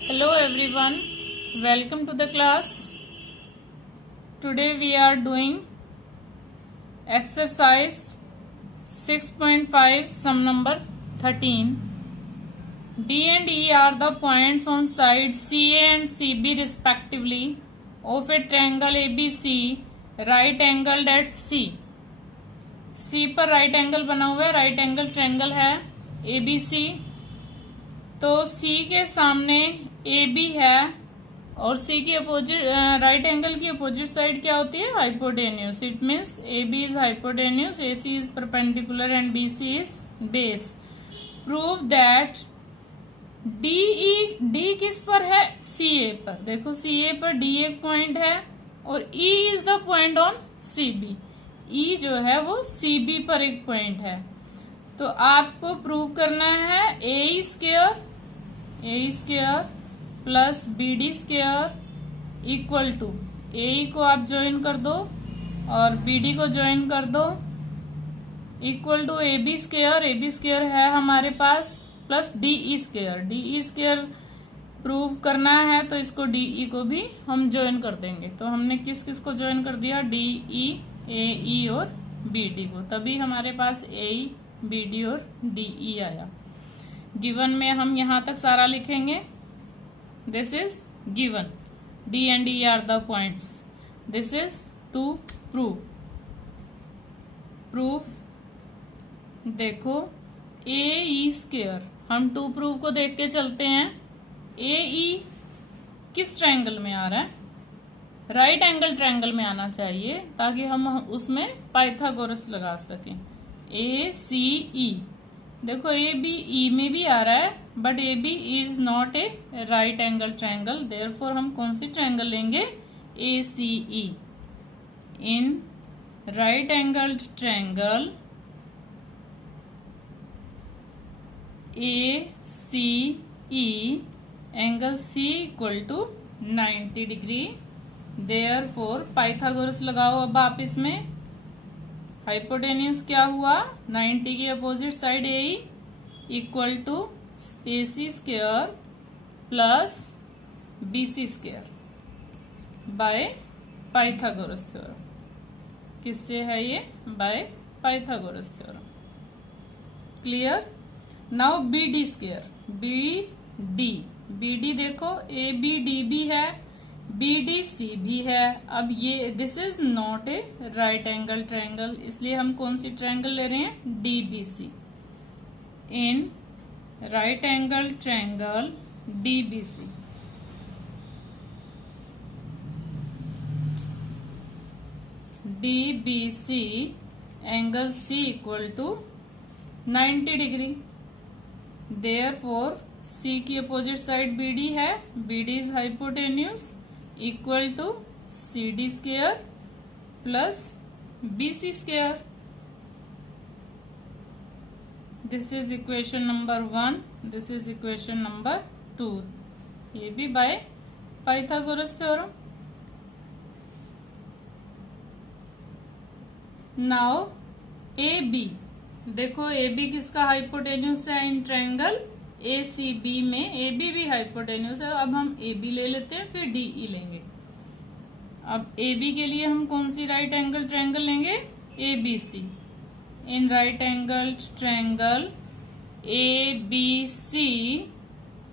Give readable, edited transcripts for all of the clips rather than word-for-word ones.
Hello everyone, welcome to the class. Today we are doing exercise 6.5 sum number 13. D and E are the points on sides CA and CB respectively of a triangle ABC right angled at C. C पर right angle बना हुआ है, right angle triangle है ABC। तो C के सामने AB है और C की अपोजिट राइट एंगल की अपोजिट साइड क्या होती है? Hypotenuse. It means AB is hypotenuse, AC is perpendicular and BC is base. Prove that D किस पर है? CA पर। देखो CA पर D एक पॉइंट है और E is the point on CB। E जो है वो CB पर एक पॉइंट है। तो आपको प्रूव करना है A square plus BD square equal to A को आप ज्वाइन कर दो और BD को ज्वाइन कर दो इक्वल टू AB स्क्वायर है हमारे पास प्लस DE स्क्वायर प्रूव करना है तो इसको DE को भी हम ज्वाइन कर देंगे। तो हमने किस किस को ज्वाइन कर दिया? DE, AE और BD को, तभी हमारे पास AE, BD और DE आया। गिवन में हम यहां तक सारा लिखेंगे। This is given, D and E are the points. This is to prove. देखो AE स्क्वायर, हम टू प्रूफ को देख के चलते हैं। AE किस ट्रायंगल में आ रहा है? राइट एंगल ट्रायंगल में आना चाहिए ताकि हम उसमें पाइथागोरस लगा सकें। ACE, देखो AB E में भी आ रहा है but AB is not a right angle triangle, therefore हम कौन सी ट्रायंगल लेंगे? ACE। In right angle triangle ACE angle C equal to 90 degree. Therefore Pythagoras लगाओ अब आप इसमें। हाइपोटेन्यूज क्या हुआ? 90 की opposite side AE equal to AC square plus BC square by Pythagoras theorem. किससे है ये? By Pythagoras theorem. Clear? Now BD square, BD देखो ABDB है, BDC भी है। अब ये this is not a right angle triangle, इसलिए हम कौन सी ट्रायंगल ले रहे हैं? DBC। In right angle triangle DBC angle C equal to 90 degree. Therefore C की अपोजिट साइड BD है, BD is hypotenuse equal to CD square plus BC square. This is equation number 1, this is equation number 2। ये भी by Pythagoras theorem. Now AB, देखो AB किसका hypotenuse है? In triangle ACB में AB भी hypotenuse है। अब हम AB ले लेते हैं, फिर DE लेंगे। अब AB के लिए हम कौन सी राइट एंगल ट्रायंगल लेंगे? ABC। In right angle triangle ABC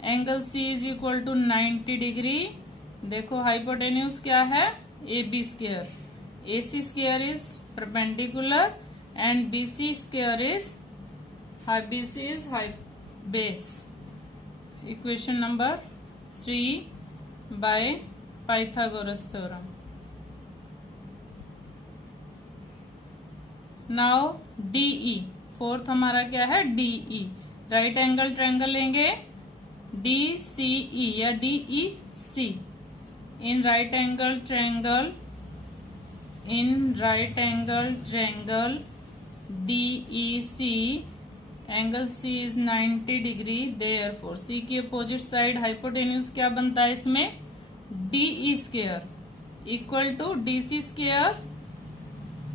angle C is equal to 90 degree. देखो हाइपोटेन्यूज क्या है? AB square. AC square is perpendicular and BC square is base. Equation number 3 by Pythagoras theorem. Now DE, fourth हमारा क्या है? DE। Right angle triangle लेंगे DCE या DEC। In right angle triangle DEC angle C is 90 degree. Therefore C की opposite side hypotenuse क्या बनता है इसमें? DE square equal to DC square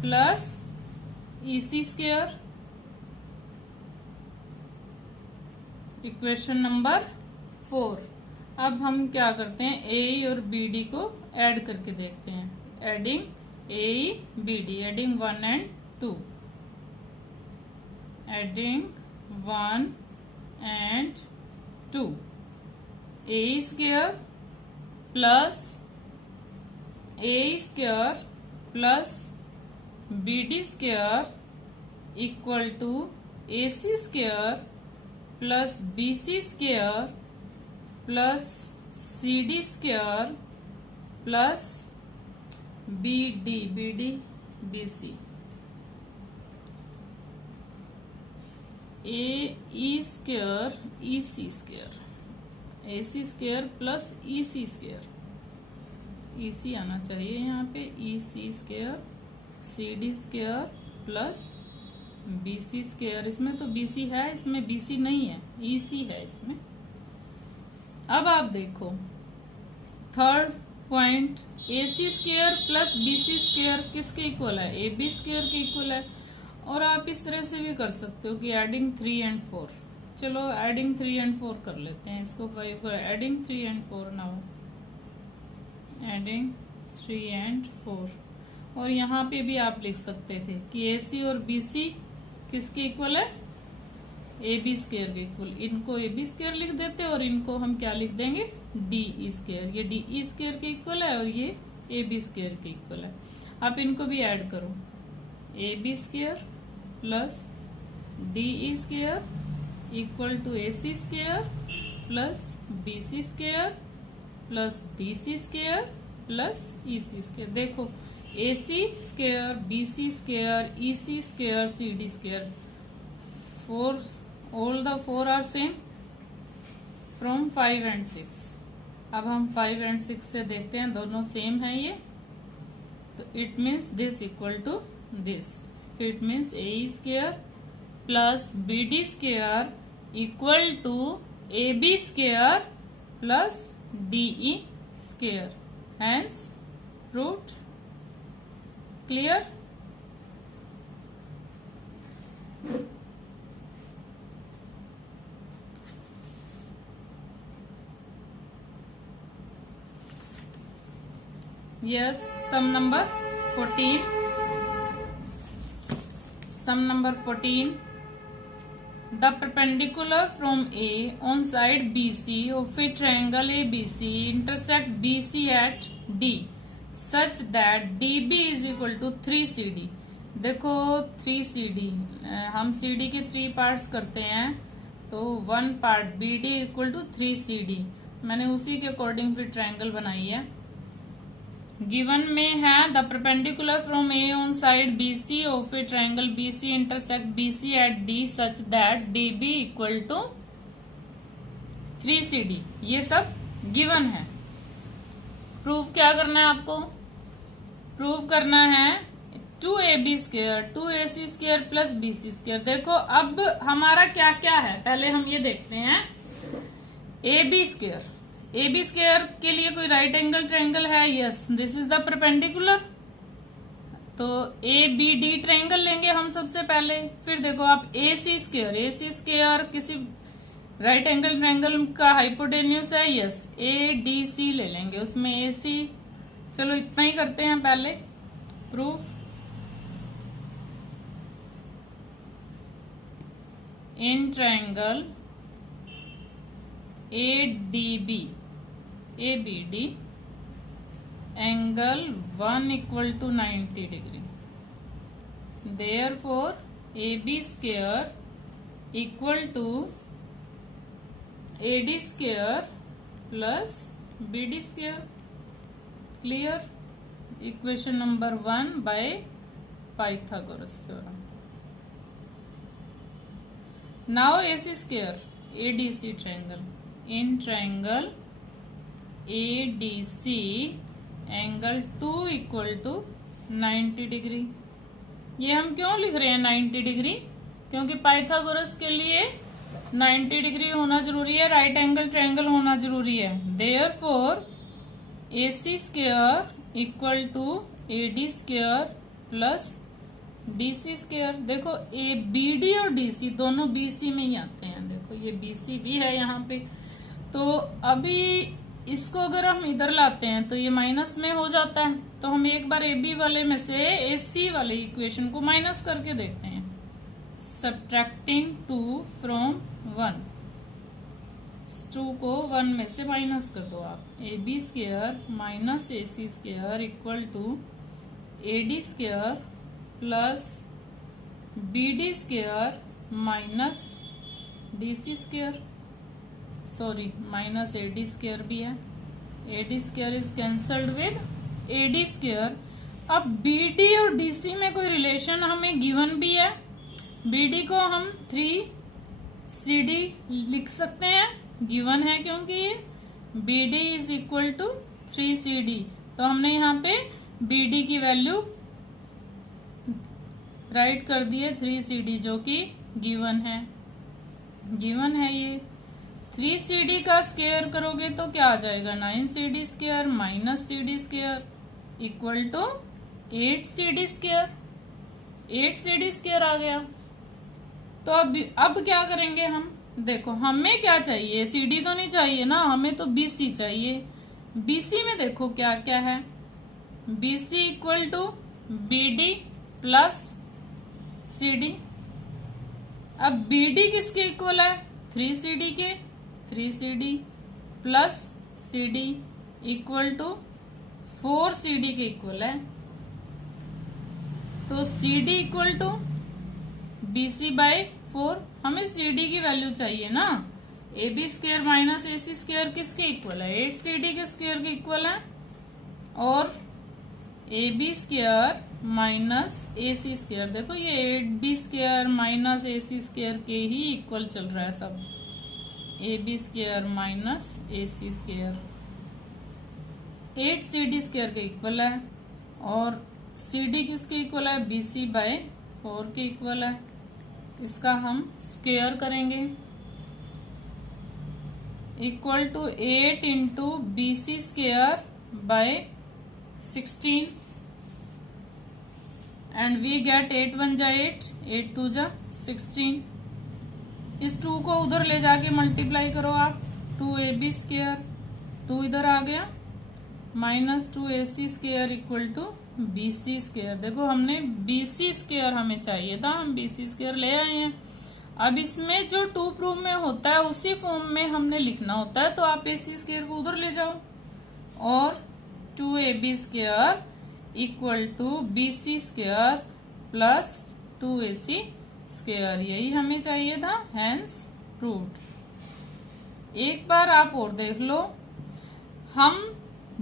plus EC square. Equation number 4। अब हम क्या करते हैं, ए और बी डी को ऐड करके देखते हैं। Adding A B D, adding 1 and 2, adding 1 and 2, A square plus A square plus B D square equal to A C square plus B C square plus C D square plus B D B C, A E square E C square, A C square plus E C square, E C आना चाहिए यहाँ पे, E C square C D square plus B C square. इसमें तो B C है, इसमें B C नहीं है, ई सी है इसमें। अब आप देखो third point, A C square plus B C square किसके इक्वल है, ए बी स्क्वायर के इक्वल है। और आप इस तरह से भी कर सकते हो कि एडिंग 3 and 4। चलो एडिंग 3 and 4 कर लेते हैं, इसको 5 को adding 3 and 4 now, adding 3 and 4। और यहाँ पे भी आप लिख सकते थे कि ए सी और बी सी किसके इक्वल है, ए बी स्क्वायर के इक्वल। इनको ए बी स्क्वायर लिख देते और इनको हम क्या लिख देंगे, डी ई स्क्वायर। ये डी ई स्क्वायर के इक्वल है और ये ए बी स्क्वायर के इक्वल है। आप इनको भी ऐड करो, A B square plus D E square equal to A C square plus B C square plus D C square plus E C square. देखो A C square B C square E C square C D square, 4 all the 4 are same from 5 and 6। अब हम 5 and 6 से देखते हैं, दोनों same है ये, तो it means this equal to this. It means A square plus B D square equal to A B square plus D E square. Hence proved. Clear? Yes, sum number 14. Sum number 14. The perpendicular from A on side BC of a triangle ABC intersect BC at D such that DB is equal to 3CD। देखो 3CD, हम CD के 3 parts करते हैं, तो 1 part BD equal to 3CD। मैंने उसी के according फिर ट्रायंगल बनाई है। गिवन में है the perpendicular from A on side BC of a triangle BC intersect BC at D such that D B equal to 3CD। ये सब गिवन है। प्रूव क्या करना है आपको, प्रूव करना है 2AB square 2AC square plus BC square. देखो अब हमारा क्या क्या है, पहले हम ये देखते हैं। AB square, A B square के लिए कोई राइट एंगल ट्रायंगल है, yes, this is the perpendicular. तो ए बी डी ट्रायंगल लेंगे हम सबसे पहले। फिर देखो आप ए सी स्क्वायर किसी राइट एंगल ट्रायंगल का हाइपोटेन्यूस है, यस, ए डी सी ले लेंगे, उसमें ए सी। चलो इतना ही करते हैं पहले proof. In triangle ABD angle 1 equal to 90 degree, therefore AB square equal to AD square plus BD square। Clear? Equation number 1 by Pythagoras theorem। Now AC square ADC triangle, in triangle ADC angle 2 equal to 90 degree. ये हम क्यों लिख रहे हैं 90 degree, क्योंकि Pythagoras के लिए 90 degree होना जरूरी है, राइट एंगल ट्रायंगल होना जरूरी है। Therefore AC square equal to AD square plus DC square. देखो BD और DC दोनों BC में ही आते हैं। देखो देखो ये BC भी है यहाँ पे। तो अभी इसको अगर हम इधर लाते हैं तो ये माइनस में हो जाता है, तो हम एक बार AB वाले में से AC वाले इक्वेशन को माइनस करके देखते हैं। सब्ट्रैक्टिंग 2 फ्रॉम 1, 2 को 1 में से माइनस कर दो आप। AB square minus AC square equal to AD square plus BD square minus DC square, sorry minus AD square भी है। AD square is cancelled with AD square. अब BD और DC में कोई रिलेशन हमें गिवन भी है। BD को हम 3CD लिख सकते हैं, गिवन है क्योंकि ये BD is equal to 3CD। तो हमने यहाँ पे BD की वैल्यू राइट कर दी है 3CD, जो कि गिवन है, गिवन है ये। 3CD का स्क्वायर करोगे तो क्या आ जाएगा, 9CD square minus CD square equal to 8CD square. 8CD square आ गया। तो अब क्या करेंगे हम, देखो हमें क्या चाहिए, CD तो नहीं चाहिए ना, हमें तो BC चाहिए। BC में देखो क्या क्या है, BC equal to BD plus CD। अब BD किसके इक्वल है, 3CD के, 3CD plus CD equal to 4CD के इक्वल है। तो CD equal to BC by 4, हमें CD की वैल्यू चाहिए ना। AB square minus AC square किसके इक्वल है, 8CD के स्क्वायर के इक्वल है, और AB square minus AC square, देखो ये 8B square minus AC square के ही इक्वल चल रहा है सब। AB square minus AC square 8CD square के इक्वल है, और CD किसके इक्वल है, BC बाय 4 के इक्वल है। इसका हम स्क्वायर करेंगे, equal to 8 into BC square by 16 and we get 8 1 जा 8, 8 2 जा 16। इस 2 को उधर ले जाके मल्टीप्लाई करो आप, 2AB स्क्वायर, 2 इधर आ गया, minus 2AC square equal to BC square. देखो हमने BC स्क्वायर हमें चाहिए था, हम BC स्क्वायर ले आए हैं। अब इसमें जो 2 प्रूफ में होता है उसी फॉर्म में हमने लिखना होता है, तो आप AC स्क्वायर को उधर ले जाओ, और 2AB square equal to BC square plus 2AC square, यही हमें चाहिए था, हैंस प्रूव्ड। एक बार आप और देख लो, हम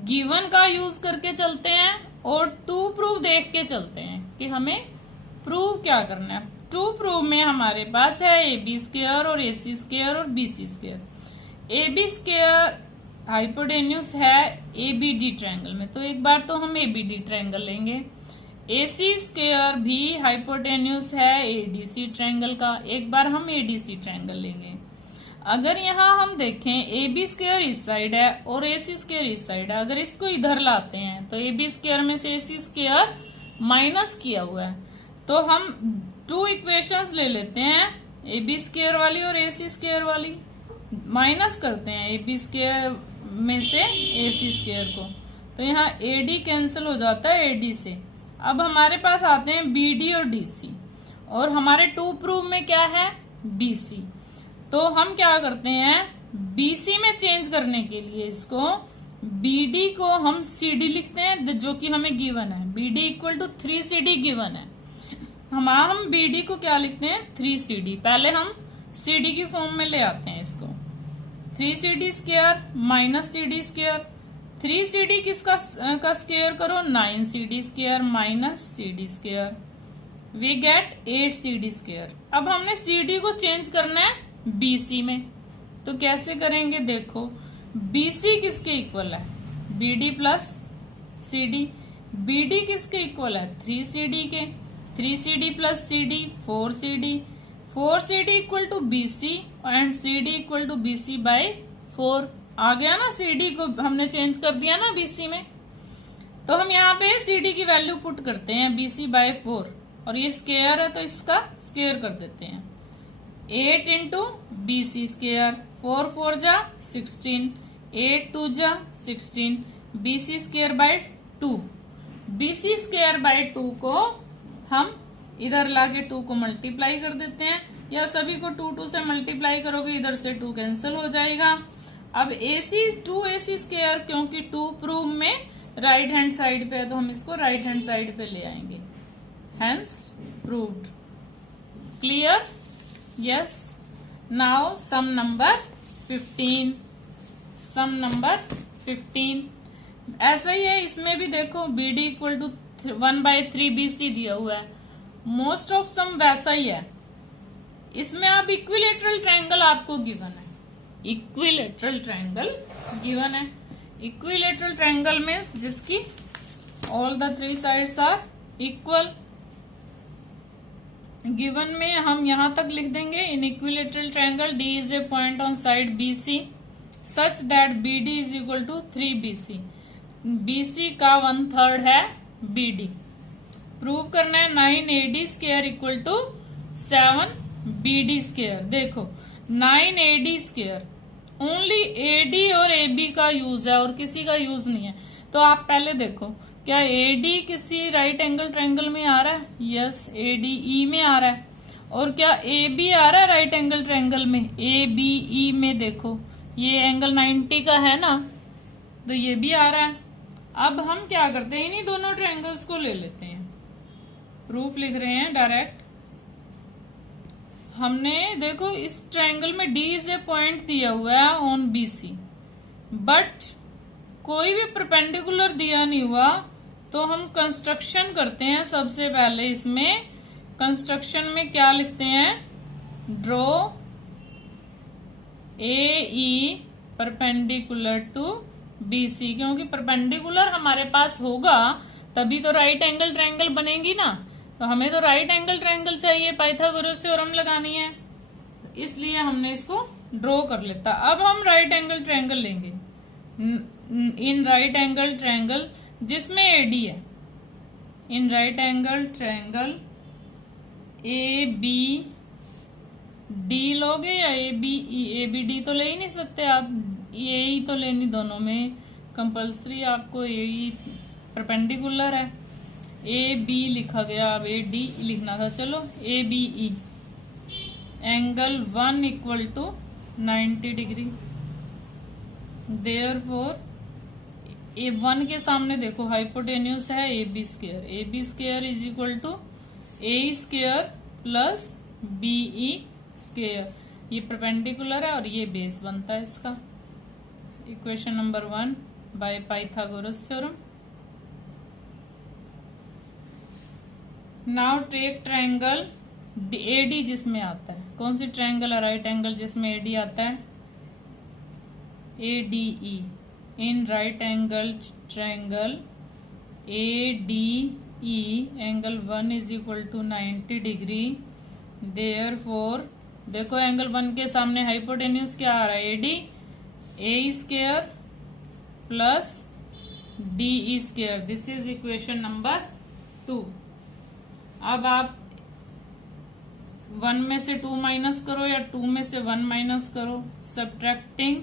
गिवन का यूज करके चलते हैं और 2 प्रूफ देख के चलते हैं कि हमें प्रूव क्या करना है। 2 प्रूफ में हमारे पास है AB स्क्वायर और AC स्क्वायर और BC square. AB square hypotenuse है ABD ट्रायंगल में, तो एक बार तो हम ABD ट्रायंगल लेंगे। AC स्क्वायर भी हाइपोटेन्यूज है ADC ट्रायंगल का, एक बार हम ADC ट्रायंगल लेंगे। अगर यहाँ हम देखें AB स्क्वायर इस साइड है और AC स्क्वायर इस साइड है, अगर इसको इधर लाते हैं तो AB स्क्वायर में से AC स्क्वायर माइनस किया हुआ है, तो हम 2 इक्वेशंस ले लेते हैं, AB स्क्वायर वाली और AC स्क्वायर वाली, माइनस करते हैं AB स्क्वायर में से AC स्क्वायर को, तो यहाँ AD कैंसिल हो जाता है AD से। अब हमारे पास आते हैं BD और DC, और हमारे 2 प्रूफ में क्या है, BC। तो हम क्या करते हैं, BC में चेंज करने के लिए इसको BD को हम CD लिखते हैं, जो कि हमें गिवन है, BD equal to 3CD given है। हम BD को क्या लिखते हैं, 3CD। पहले हम CD की फॉर्म में ले आते हैं इसको, 3CD square minus CD square, 3CD किसका का स्क्वायर करो, 9CD square minus CD square, we get 8CD square. अब हमने CD को चेंज करना है BC में, तो कैसे करेंगे, देखो BC किसके इक्वल है, BD प्लस CD। BD किसके इक्वल है, 3CD के, 3CD plus CD 4CD, 4CD equal to BC and CD equal to BC by 4। आ गया ना, CD को हमने चेंज कर दिया ना BC में, तो हम यहाँ पे CD की वैल्यू पुट करते हैं BC बाय 4, और ये स्क्वायर है तो इसका स्क्वायर कर देते हैं, 8 इंटू बी सी स्क्वेयर, 4 4 जा 16, 8 2 जा 16, B C square by 2। B C square by 2 को हम इधर लाके 2 को मल्टीप्लाई कर देते हैं, या सभी को 2 2 से मल्टीप्लाई करोगे, इधर से 2 कैंसिल हो जाएगा। अब AC 2AC स्क्वेयर, क्योंकि 2 प्रूव में राइट हैंड साइड पे है तो हम इसको राइट हैंड साइड पे ले आएंगे, hence proved. Clear? Yes. Now sum number 15। Sum number 15 ऐसा ही है, इसमें भी देखो BD इक्वल टू 1/3 BC दिया हुआ है। मोस्ट ऑफ सम वैसा ही है। इसमें अब इक्विलेटरल ट्रायंगल आपको गिवन है, इक्विलेटरल ट्रायंगल गिवन है। इक्विलेटरल ट्रायंगल मीन्स जिसकी all the 3 sides are equal. Given में हम यहां तक लिख देंगे, in equilateral triangle D is a point on side BC such that BD is equal to 3 BC। BC का 1/3 है BD। प्रूव करना है 9 AD square equal to 7 BD square. देखो 9 AD स्क्वायर ओनली AD और AB का use है और किसी का यूज नहीं है। तो आप पहले देखो क्या AD किसी राइट एंगल ट्रायंगल में आ रहा है? यस, ADE में आ रहा है। और क्या AB आ रहा है राइट एंगल ट्रायंगल में? ABE में देखो ये एंगल 90 का है ना, तो ये भी आ रहा है। अब हम क्या करते हैं, इन्हीं दोनों ट्रायंगल्स को ले लेते हैं। प्रूफ लिख रहे हैं डायरेक्ट। हमने देखो इस ट्रायंगल में D इज ए पॉइंट दिया हुआ है ऑन BC, बट कोई भी परपेंडिकुलर दिया नहीं हुआ, तो हम कंस्ट्रक्शन करते हैं। सबसे पहले इसमें कंस्ट्रक्शन में क्या लिखते हैं, draw AE perpendicular to BC। क्योंकि परपेंडिकुलर हमारे पास होगा तभी तो राइट एंगल ट्रायंगल बनेगी ना, तो हमें तो राइट एंगल ट्रायंगल चाहिए, पाइथागोरस थ्योरम लगानी है, इसलिए हमने इसको ड्रॉ कर लेता। अब हम राइट एंगल ट्रायंगल लेंगे, इन राइट एंगल ट्रायंगल जिसमें AD है, इन राइट एंगल ट्रायंगल ABD लोगे या ABE? ABD तो ले ही नहीं सकते आप, AE तो लेनी, दोनों में कंपल्सरी आपको AE परपेंडिकुलर है। AB लिखा गया, अब AD लिखना था। चलो ABE angle 1 equal to 90 degree. Therefore A1 के सामने देखो हाइपोटेन्यूस है AB square. AB square is equal to AE square plus BE square. ये परपेंडिकुलर है और ये बेस बनता है इसका। Equation number 1 by Pythagoras theorem. Now take triangle AD जिसमें आता है, कौन सी ट्रायंगल है राइट एंगल जिसमें AD आता है? ADE। In right angle triangle ADE angle 1 is equal to 90 degree. Therefore देखो एंगल 1 के सामने हाइपोटेन्यूस क्या आ रहा है? AD AE square plus DE square. This is equation number 2। अब आप 1 में से 2 माइनस करो या 2 में से 1 माइनस करो। सब्ट्रैक्टिंग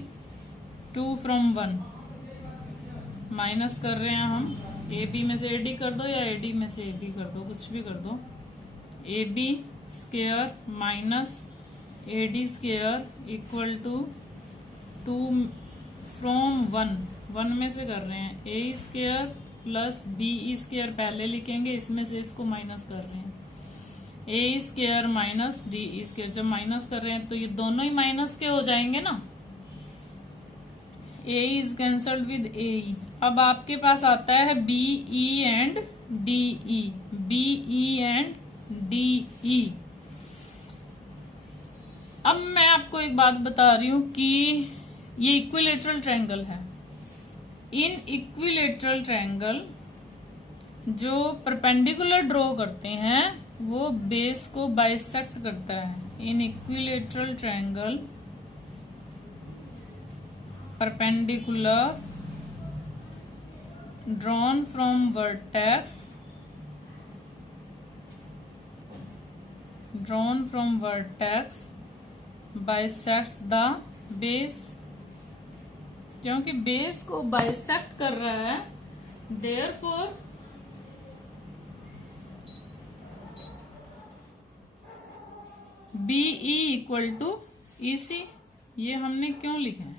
2 फ्रॉम 1 माइनस कर रहे हैं हम। AB में से AD कर दो या AD में से AB कर दो, कुछ भी कर दो। AB square minus AD square equal to 2 from 1 में से कर रहे हैं। AE square plus BE square पहले लिखेंगे, इसमें से इसको माइनस कर रहे हैं। AE square minus DE square, जब माइनस कर रहे हैं तो ये दोनों ही माइनस के हो जाएंगे ना। AE is cancelled with AE। अब आपके पास आता है BE and DE। BE and DE। अब मैं आपको एक बात बता रही हूं कि ये इक्विलेटरल ट्रायंगल है। इन इक्विलेटरल ट्रायंगल जो परपेंडिकुलर ड्रॉ करते हैं वो बेस को बाइसेक्ट करता है। In equilateral triangle perpendicular drawn from vertex bisects the base, क्योंकि बेस को बाइसेक्ट कर रहा है, therefore BE equal to EC। ये हमने क्यों लिखा है,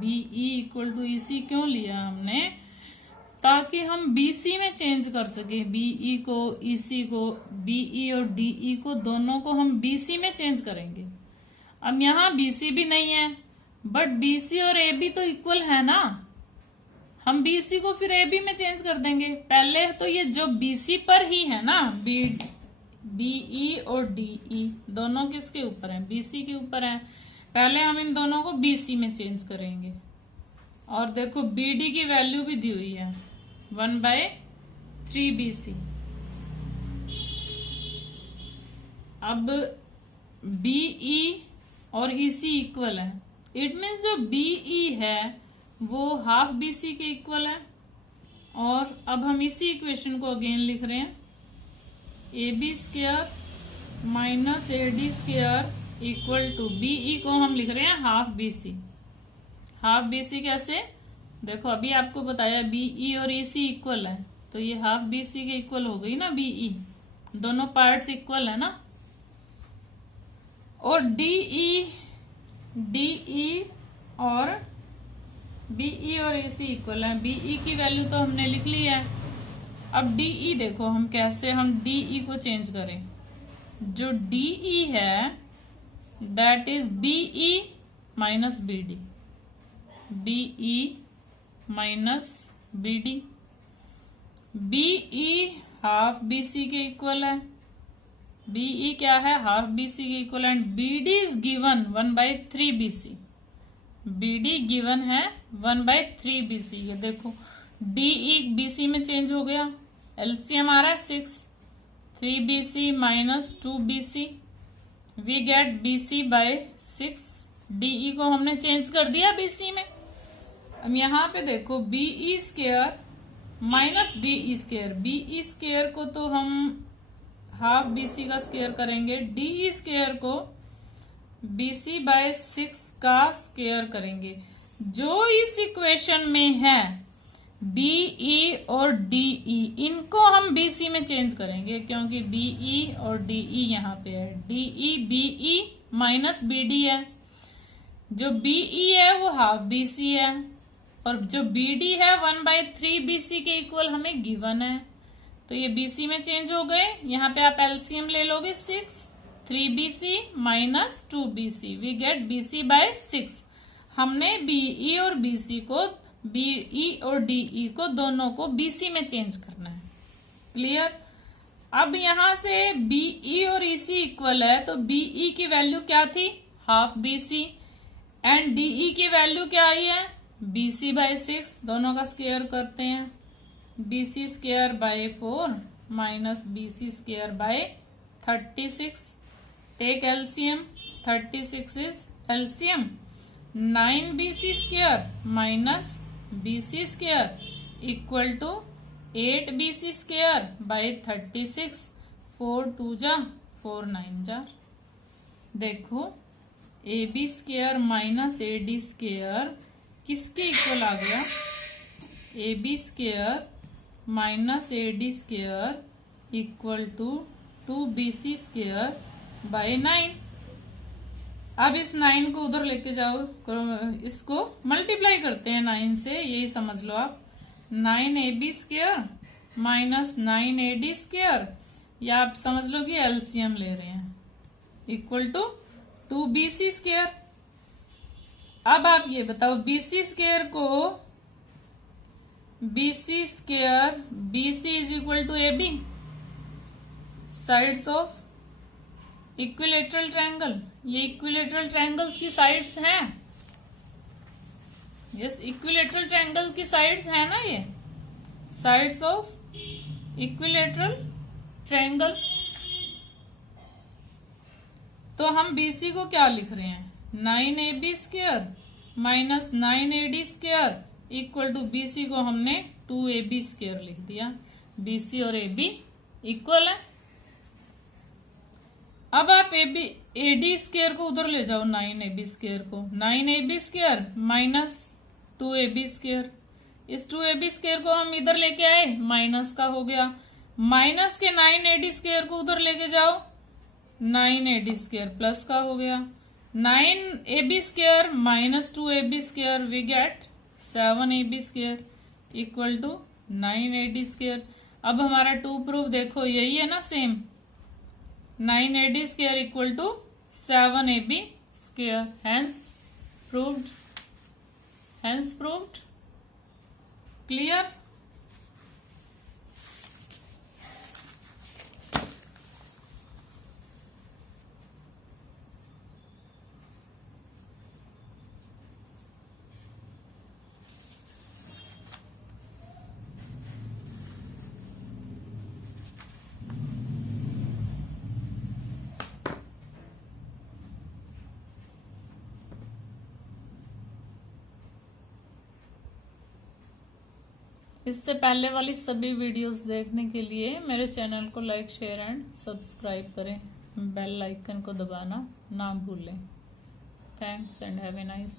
BE इक्वल टू EC क्यों लिया हमने, ताकि हम BC में चेंज कर सके। BE को, EC को, BE और DE को, दोनों को हम BC में चेंज करेंगे। अब यहाँ BC भी नहीं है, बट BC और AB तो इक्वल है ना, हम BC को फिर AB में चेंज कर देंगे। पहले तो ये जो BC पर ही है ना, BE और DE दोनों किसके ऊपर हैं, BC के ऊपर हैं। पहले हम इन दोनों को BC में चेंज करेंगे। और देखो BD की वैल्यू भी दी हुई है 1/3 BC। अब BE और EC इक्वल है, इट मीन्स जो BE है वो हाफ BC के इक्वल है। और अब हम इसी इक्वेशन को अगेन लिख रहे हैं, AB square minus AD square equal to BE को हम लिख रहे हैं हाफ BC। हाफ BC कैसे, देखो अभी आपको बताया BE और EC इक्वल है, तो ये हाफ BC के इक्वल हो गई ना BE, दोनों पार्ट्स इक्वल है ना। और DE और BE और EC इक्वल है। BE की वैल्यू तो हमने लिख ली है। अब DE देखो हम कैसे हम DE को चेंज करें। जो DE है that is BE minus BD, BE minus BD। BE half BC के इक्वल है, BE क्या है, हाफ BC के equal, and BD is given 1/3 BC। BD given है 1/3 BC। ये देखो DE BC में चेंज हो गया, LCM आ रहा है 6, 3 BC minus 2 BC, we get BC by 6। DE को हमने चेंज कर दिया BC में। अब यहाँ पे देखो BE square minus DE square, BE square को तो हम हाफ BC का स्क्वायर करेंगे, DE स्क्वायर को BC बाय 6 का स्क्वायर करेंगे। जो इस इक्वेशन में है BE और DE, इनको हम BC में चेंज करेंगे, क्योंकि BE और DE यहाँ पे है। DE BE माइनस BD है, जो BE है वो हाफ BC है, और जो BD है 1/3 BC के इक्वल हमें गिवन है, तो ये BC में चेंज हो गए। यहाँ पे आप LCM ले लोगे 6, 3 BC minus 2 BC, we get BC by 6। हमने BE और BC को, BE और DE को, दोनों को BC में चेंज करना है। क्लियर। अब यहां से BE और EC इक्वल है, तो BE की वैल्यू क्या थी, हाफ BC, एंड DE की वैल्यू क्या आई है, BC बाय 6। दोनों का स्क्वायर करते हैं, BC square by 4 minus BC square by 36। Take LCM, 36 is LCM 9 BC square minus BC square equal to 8 BC square by 36। 4 2 जा 4 9 जा। देखो AB square minus AD square किसके इक्वल आ गया, AB square minus AD square equal to 2 BC square by 9। अब इस 9 को उधर लेके जाओ, इसको मल्टीप्लाई करते हैं 9 से, यही समझ लो आप। 9 AB square minus 9 AD square, या आप समझ लो कि LCM ले रहे हैं, इक्वल टू 2 BC स्क्वायर। अब आप ये बताओ BC स्क्वायर को, BC square, BC is equal to AB, sides of equilateral triangle. ये इक्विलेटरल ट्रायंगल्स की साइड्स हैं, यस इक्विलेटरल ट्रायंगल की साइड्स है ना, ये साइड्स ऑफ इक्विलेटरल ट्रायंगल। तो हम BC को क्या लिख रहे हैं, 9 AB square minus 9 AD square equal to BC को हमने 2 AB स्क्वायर लिख दिया। BC और AB इक्वल है। अब आप एडी स्क्वायर को उधर ले जाओ, 9ab स्क्वायर को, 9ab square minus 2ab square, इस 2ab स्क्वायर को हम इधर लेके आए, माइनस का हो गया, माइनस के 9ad स्क्वायर को उधर लेके जाओ, 9ad स्क्वायर प्लस का हो गया, 9ab square minus 2ab square we get 7ab square equal to 9ad square. अब हमारा 2 प्रूफ देखो यही है ना, same, 9ad square equal to 7ab square, hence proved, clear. इससे पहले वाली सभी वीडियोस देखने के लिए मेरे चैनल को लाइक, शेयर एंड सब्सक्राइब करें, बेल आइकन को दबाना ना भूलें। Thanks and have a nice